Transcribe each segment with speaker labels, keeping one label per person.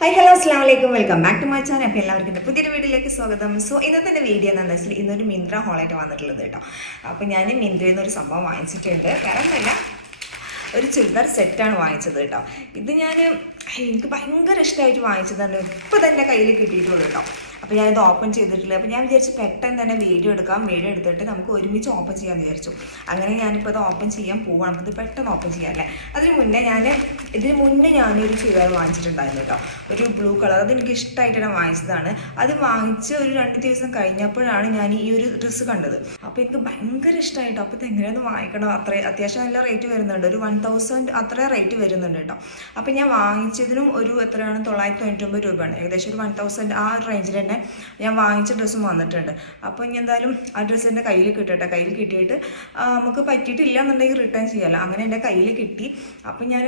Speaker 1: Hi hello അസ്സാം വലൈക്കും welcome back to my channel അപ്പോൾ എല്ലാവർക്കും എന്റെ പുതിയൊരു വീഡിയോയിലേക്ക് സ്വാഗതം. സോ ഇന്നത്തെ വീഡിയോ എന്താണെന്ന് വെച്ചാൽ ഇന്നൊരു മിന്ത്ര ഹോളായിട്ട് വന്നിട്ടുള്ളത് കേട്ടോ. അപ്പോൾ ഞാൻ മിന്ത്രയിൽ നിന്നൊരു സംഭവം വാങ്ങിച്ചിട്ടുണ്ട്. വേറെ ഒന്നുമില്ല ഒരു ചുരിദാർ സെറ്റാണ് വാങ്ങിച്ചത് കേട്ടോ. ഇത് ഞാൻ എനിക്ക് ഭയങ്കര ഇഷ്ടമായിട്ട് വാങ്ങിച്ചതാണ്. ഇപ്പോൾ തന്നെ കയ്യിൽ കിട്ടിയിട്ടുള്ളൂ കേട്ടോ. അപ്പോൾ ഞാനിത് ഓപ്പൺ ചെയ്തിട്ടില്ല. അപ്പോൾ ഞാൻ വിചാരിച്ചു പെട്ടെന്ന് തന്നെ വീഡിയോ എടുക്കാം. വീഡിയോ എടുത്തിട്ട് നമുക്ക് ഒരുമിച്ച് ഓപ്പൺ ചെയ്യാൻ വിചാരിച്ചു. അങ്ങനെ ഞാനിപ്പോൾ ഇത് ഓപ്പൺ ചെയ്യാൻ പോവാണ്. ഇത് പെട്ടെന്ന് ഓപ്പൺ ചെയ്യാമല്ലേ അതിന് മുന്നേ ഞാൻ ഇതിന് മുന്നേ ഞാനൊരു ചുരിദാർ വാങ്ങിച്ചിട്ടുണ്ടായിരുന്നു കേട്ടോ. ഒരു ബ്ലൂ കളർ അത് എനിക്ക് ഇഷ്ടമായിട്ട് ഞാൻ വാങ്ങിച്ചതാണ്. അത് വാങ്ങിച്ച് ഒരു രണ്ട് ദിവസം കഴിഞ്ഞപ്പോഴാണ് ഞാൻ ഈ ഒരു ഡ്രസ്സ് കണ്ടത്. അപ്പോൾ എനിക്ക് ഭയങ്കര ഇഷ്ടമായിട്ടോ. അപ്പോൾ ഇത് എങ്ങനെയൊന്ന് വാങ്ങിക്കണം? അത്ര അത്യാവശ്യം നല്ല റേറ്റ് വരുന്നുണ്ട്. ഒരു വൺ തൗസൻഡ് അത്ര റേറ്റ് വരുന്നുണ്ട് കേട്ടോ. അപ്പോൾ ഞാൻ വാങ്ങിച്ചതിനും ഒരു എത്രയാണ്? തൊള്ളായിരത്തി തൊണ്ണൂറ്റൊമ്പത് രൂപയാണ്. ഏകദേശം ഒരു വൺ തൗസൻഡ് ആ റേഞ്ചിൽ തന്നെ ഞാൻ വാങ്ങിച്ച ഡ്രസ്സും വന്നിട്ടുണ്ട്. അപ്പോൾ ഇനി എന്തായാലും ആ ഡ്രസ്സ് എന്റെ കയ്യിൽ കിട്ടട്ടെ. കയ്യിൽ കിട്ടിയിട്ട് നമുക്ക് പറ്റിയിട്ടില്ല എന്നുണ്ടെങ്കിൽ റിട്ടേൺ ചെയ്യാമല്ലോ അങ്ങനെ എന്റെ കയ്യിൽ കിട്ടി. അപ്പം ഞാൻ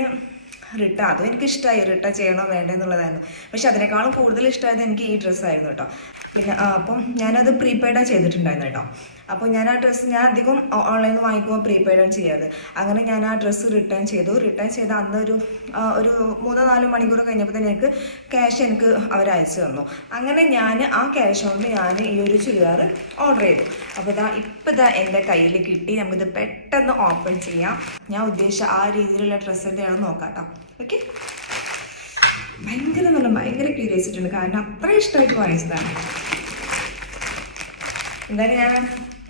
Speaker 1: റിട്ടേൺ അതും എനിക്ക് ഇഷ്ടമായി റിട്ടേൺ ചെയ്യണോ വേണ്ടേ എന്നുള്ളതായിരുന്നു. പക്ഷെ അതിനേക്കാളും കൂടുതൽ ഇഷ്ടമായത് എനിക്ക് ഈ ഡ്രസ്സായിരുന്നു കേട്ടോ. പിന്നെ അപ്പം ഞാനത് പ്രീപെയ്ഡാണ് ചെയ്തിട്ടുണ്ടായിരുന്നു കേട്ടോ. അപ്പോൾ ഞാൻ ആ ഡ്രസ്സ് ഞാൻ അധികം ഓൺലൈനിൽ വാങ്ങിക്കുമ്പോൾ പ്രീപെയ്ഡാണ് ചെയ്യാറ്. അങ്ങനെ ഞാൻ ആ ഡ്രസ്സ് റിട്ടേൺ ചെയ്തു. റിട്ടേൺ ചെയ്ത അന്ന് ഒരു ഒരു മൂന്നോ നാലോ മണിക്കൂർ കഴിഞ്ഞപ്പോൾ തന്നെ എനിക്ക് ക്യാഷ് എനിക്ക് അവർ അയച്ചു തന്നു. അങ്ങനെ ഞാൻ ആ ക്യാഷ് കൊണ്ട് ഞാൻ ഈ ഒരു ചുരിദാർ ഓർഡർ ചെയ്തു. അപ്പോൾ ഇതാ ഇപ്പം ഇതാ എന്റെ കയ്യിൽ കിട്ടി. നമുക്കിത് പെട്ടെന്ന് ഓപ്പൺ ചെയ്യാം. ഞാൻ ഉദ്ദേശിച്ച ആ രീതിയിലുള്ള ഡ്രസ്സ് തന്നെയാണ് നോക്കാം കേട്ടോ ഓക്കെ ഭയങ്കര നല്ല ഭയങ്കര ക്യൂരിയസിറ്റി ഉണ്ട്. കാരണം അത്ര ഇഷ്ടമായിട്ട് വാങ്ങിച്ചതാണ്. എന്തായാലും ഞാൻ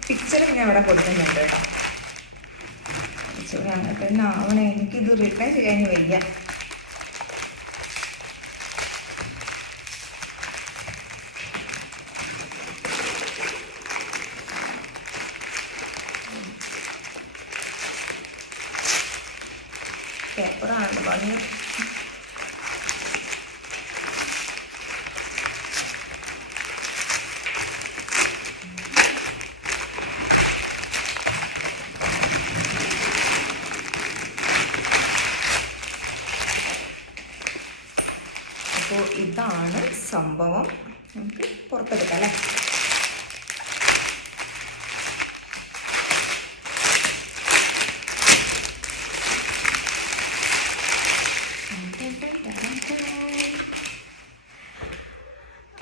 Speaker 1: പിക്ചർ ഞാൻ അവിടെ കൊടുക്കുന്നുണ്ട് കേട്ടോ. പിന്നെ എനിക്കിത് റിട്ടേൺ ചെയ്യാൻ വയ്യ. പേപ്പറാണ് ഭംഗി അപ്പോൾ ഇതാണ് സംഭവം. നമുക്ക് പുറത്തെടുക്കാം അല്ലേ?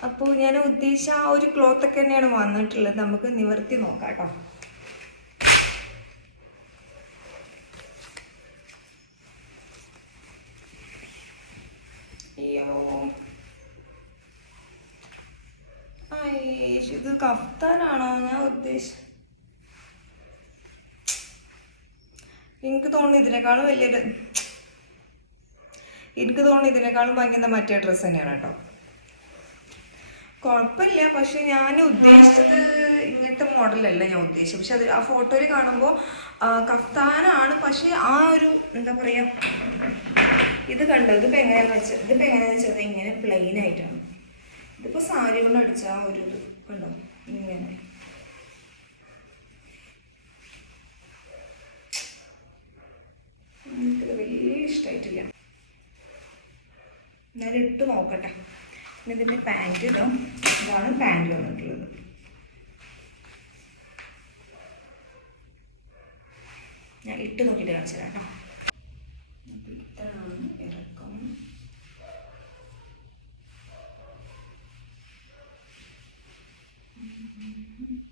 Speaker 1: അപ്പോൾ ഞാൻ ഉദ്ദേശിച്ച ആ ഒരു ക്ലോത്ത് ഒക്കെ തന്നെയാണ് വന്നിട്ടുള്ളത്. നമുക്ക് നിവർത്തി നോക്കാം കേട്ടോ. ഇത് കഫ്താനാണോ ഞാൻ ഉദ്ദേശിച്ച എനിക്ക് തോന്നുന്നു ഇതിനേക്കാളും വലിയൊരു എനിക്ക് തോന്നുന്നു ഇതിനേക്കാളും ഭയങ്കര മറ്റേ ഡ്രസ്സ് തന്നെയാണ് കേട്ടോ. കുഴപ്പമില്ല. പക്ഷെ ഞാൻ ഉദ്ദേശിച്ചത് ഇങ്ങനത്തെ മോഡലല്ല ഞാൻ ഉദ്ദേശിച്ചത്. പക്ഷെ അത് ആ ഫോട്ടോയിൽ കാണുമ്പോൾ കഫ്താനാണ്. പക്ഷെ ആ ഒരു എന്താ പറയാ ഇത് കണ്ടോ? ഇതിപ്പോ എങ്ങനെയാണെന്ന് വെച്ചാൽ ഇതിപ്പോ എങ്ങനെയാന്ന് വെച്ചാൽ ഇങ്ങനെ പ്ലെയിൻ ആയിട്ടാണ്. ഇതിപ്പോ സാരി കൊണ്ട് അടിച്ച ആ ഒരു ഇത് കണ്ടോ? ഇങ്ങനെ. വലിയ ഇഷ്ടമായിട്ടില്ല ഞാൻ ഇട്ട് നോക്കട്ടെ. പിന്നെ ഇതിന്റെ പാന്റ് ഇടും. ഇതാണ് പാന്റ് വന്നിട്ടുള്ളത്. ഞാൻ ഇട്ട് നോക്കിയിട്ട് കാണിച്ചു തരാം കേട്ടോ അപ്പോൾ Mm-hmm.